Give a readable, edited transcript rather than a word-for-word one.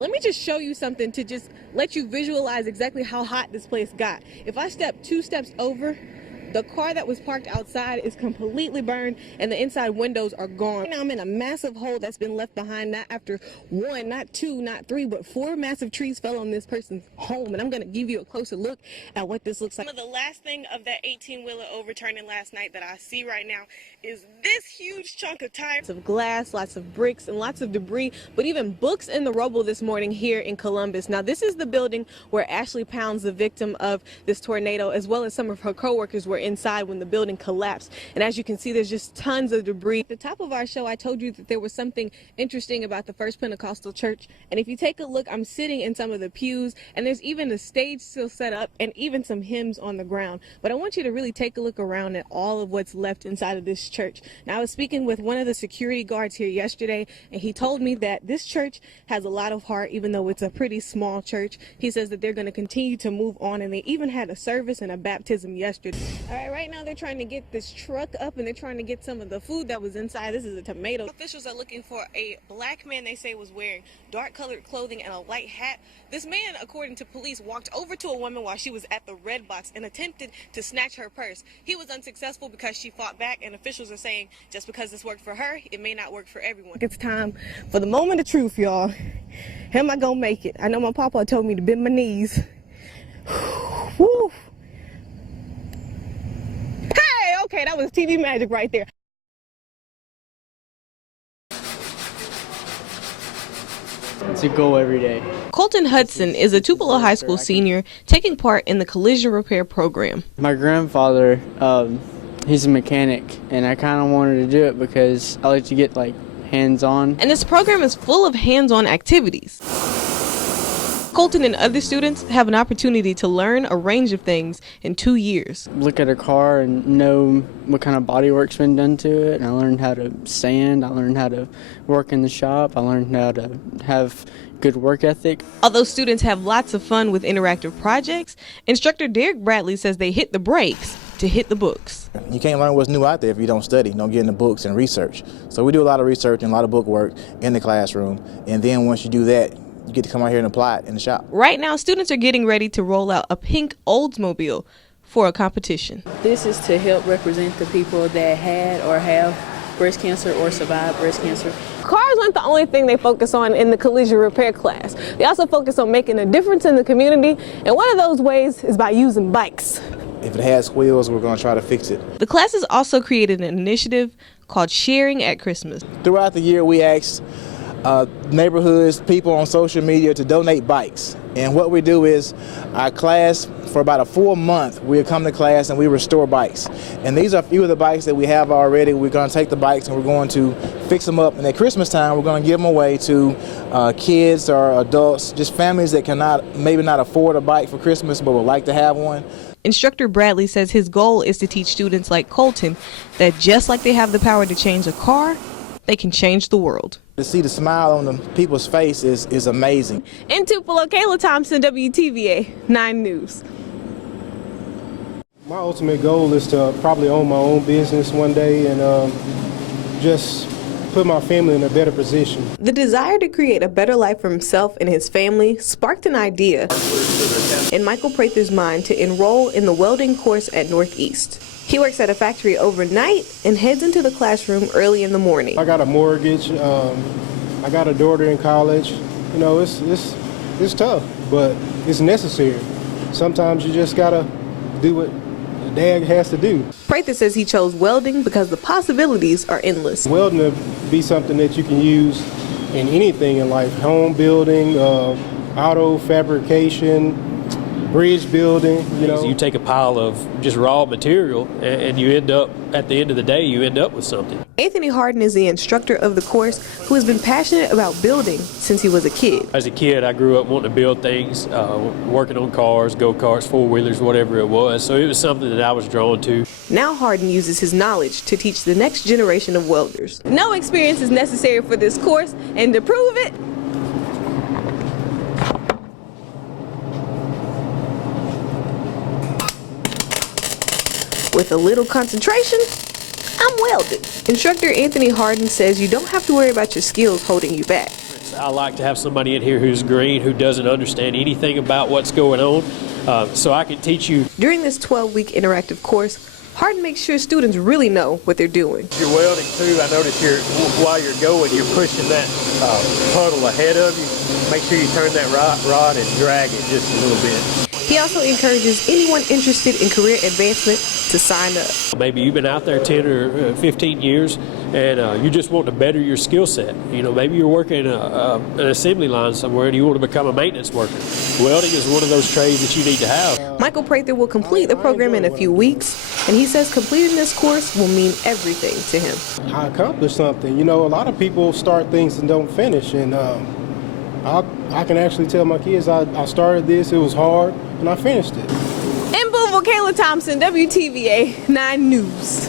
Let me just show you something to just let you visualize exactly how hot this place got. If I step 2 steps over, the car that was parked outside is completely burned and the inside windows are gone. Right now I'm in a massive hole that's been left behind, not after 1, not 2, not 3, but 4 massive trees fell on this person's home. And I'm going to give you a closer look at what this looks like. The last thing of that 18-wheeler overturning last night that I see right now is this huge chunk of tires, of glass, lots of bricks, and lots of debris, but even books in the rubble this morning here in Columbus. Now, this is the building where Ashley Pounds, the victim of this tornado, as well as some of her co-workers, were inside when the building collapsed. And as you can see, there's just tons of debris. At the top of our show, I told you that there was something interesting about the First Pentecostal Church. And if you take a look, I'm sitting in some of the pews, and there's even a stage still set up and even some hymns on the ground. But I want you to really take a look around at all of what's left inside of this church. Now, I was speaking with one of the security guards here yesterday, and he told me that this church has a lot of heart, even though it's a pretty small church. He says that they're going to continue to move on, and they even had a service and a baptism yesterday. All right now they're trying to get this truck up, and they're trying to get some of the food that was inside. This is a tomato. Officials are looking for a black man they say was wearing dark colored clothing and a light hat. This man, according to police, walked over to a woman while she was at the red box and attempted to snatch her purse. He was unsuccessful because she fought back, and officials are saying just because this worked for her, it may not work for everyone. It's time for the moment of truth, y'all. Am I gonna make it? I know my papa told me to bend my knees. Woo. Okay, that was TV magic right there. It's a goal every day. Colton Hudson is a Tupelo High School senior taking part in the collision repair program. My grandfather, he's a mechanic, and I kind of wanted to do it because I like to get hands-on. And this program is full of hands-on activities. Colton and other students have an opportunity to learn a range of things in 2 years. Look at a car and know what kind of body work's been done to it. And I learned how to sand. I learned how to work in the shop. I learned how to have good work ethic. Although students have lots of fun with interactive projects, instructor Derek Bradley says they hit the brakes to hit the books. You can't learn what's new out there if you don't study, don't get in the books and research. So we do a lot of research and a lot of book work in the classroom. And then once you do that, you get to come out here and apply it in the shop. Right now, students are getting ready to roll out a pink Oldsmobile for a competition. This is to help represent the people that had or have breast cancer or survived breast cancer. Cars aren't the only thing they focus on in the collision repair class. They also focus on making a difference in the community, and one of those ways is by using bikes. If it has wheels, we're going to try to fix it. The class has also created an initiative called Sharing at Christmas. Throughout the year, we asked neighborhoods, people on social media to donate bikes. And what we do is our class, for about a full month, we'll come to class and we restore bikes. And these are a few of the bikes that we have already. We're going to take the bikes and we're going to fix them up. And at Christmas time, we're going to give them away to kids or adults, just families that maybe not afford a bike for Christmas but would like to have one. Instructor Bradley says his goal is to teach students like Colton that just like they have the power to change a car, they can change the world. To see the smile on the people's face is amazing. In Tupelo, Kayla, Thompson, WTVA 9 News. My ultimate goal is to probably own my own business one day and just put my family in a better position. The desire to create a better life for himself and his family sparked an idea in Michael Prather's mind to enroll in the welding course at Northeast. He works at a factory overnight and heads into the classroom early in the morning. I got a mortgage. I got a daughter in college. You know, it's tough, but it's necessary. Sometimes you just gotta do what dad has to do. Prather says he chose welding because the possibilities are endless. Welding would be something that you can use in anything in life: home building, auto fabrication, bridge building. You take a pile of just raw material and you end up, at the end of the day, you end up with something. Anthony Harden is the instructor of the course who has been passionate about building since he was a kid. As a kid, I grew up wanting to build things, working on cars, go-karts, four-wheelers, whatever it was. So it was something that I was drawn to. Now Harden uses his knowledge to teach the next generation of welders. No experience is necessary for this course, and to prove it, with a little concentration, I'm welded. Instructor Anthony Harden says you don't have to worry about your skills holding you back. I like to have somebody in here who's green, who doesn't understand anything about what's going on, so I can teach you. During this 12-week interactive course, Hardin makes sure students really know what they're doing. You're welding too. I notice while you're going, you're pushing that puddle ahead of you. Make sure you turn that rod and drag it just a little bit. He also encourages anyone interested in career advancement to sign up. Maybe you've been out there 10 or 15 years and you just want to better your skill set. You know, maybe you're working an assembly line somewhere and you want to become a maintenance worker. Welding is one of those trades that you need to have. Michael Prather will complete the program in a few weeks, and he says completing this course will mean everything to him. I accomplished something. You know, a lot of people start things and don't finish, and I can actually tell my kids I started this, it was hard, and I finished it. In Boonville, Kayla Thompson, WTVA 9 News.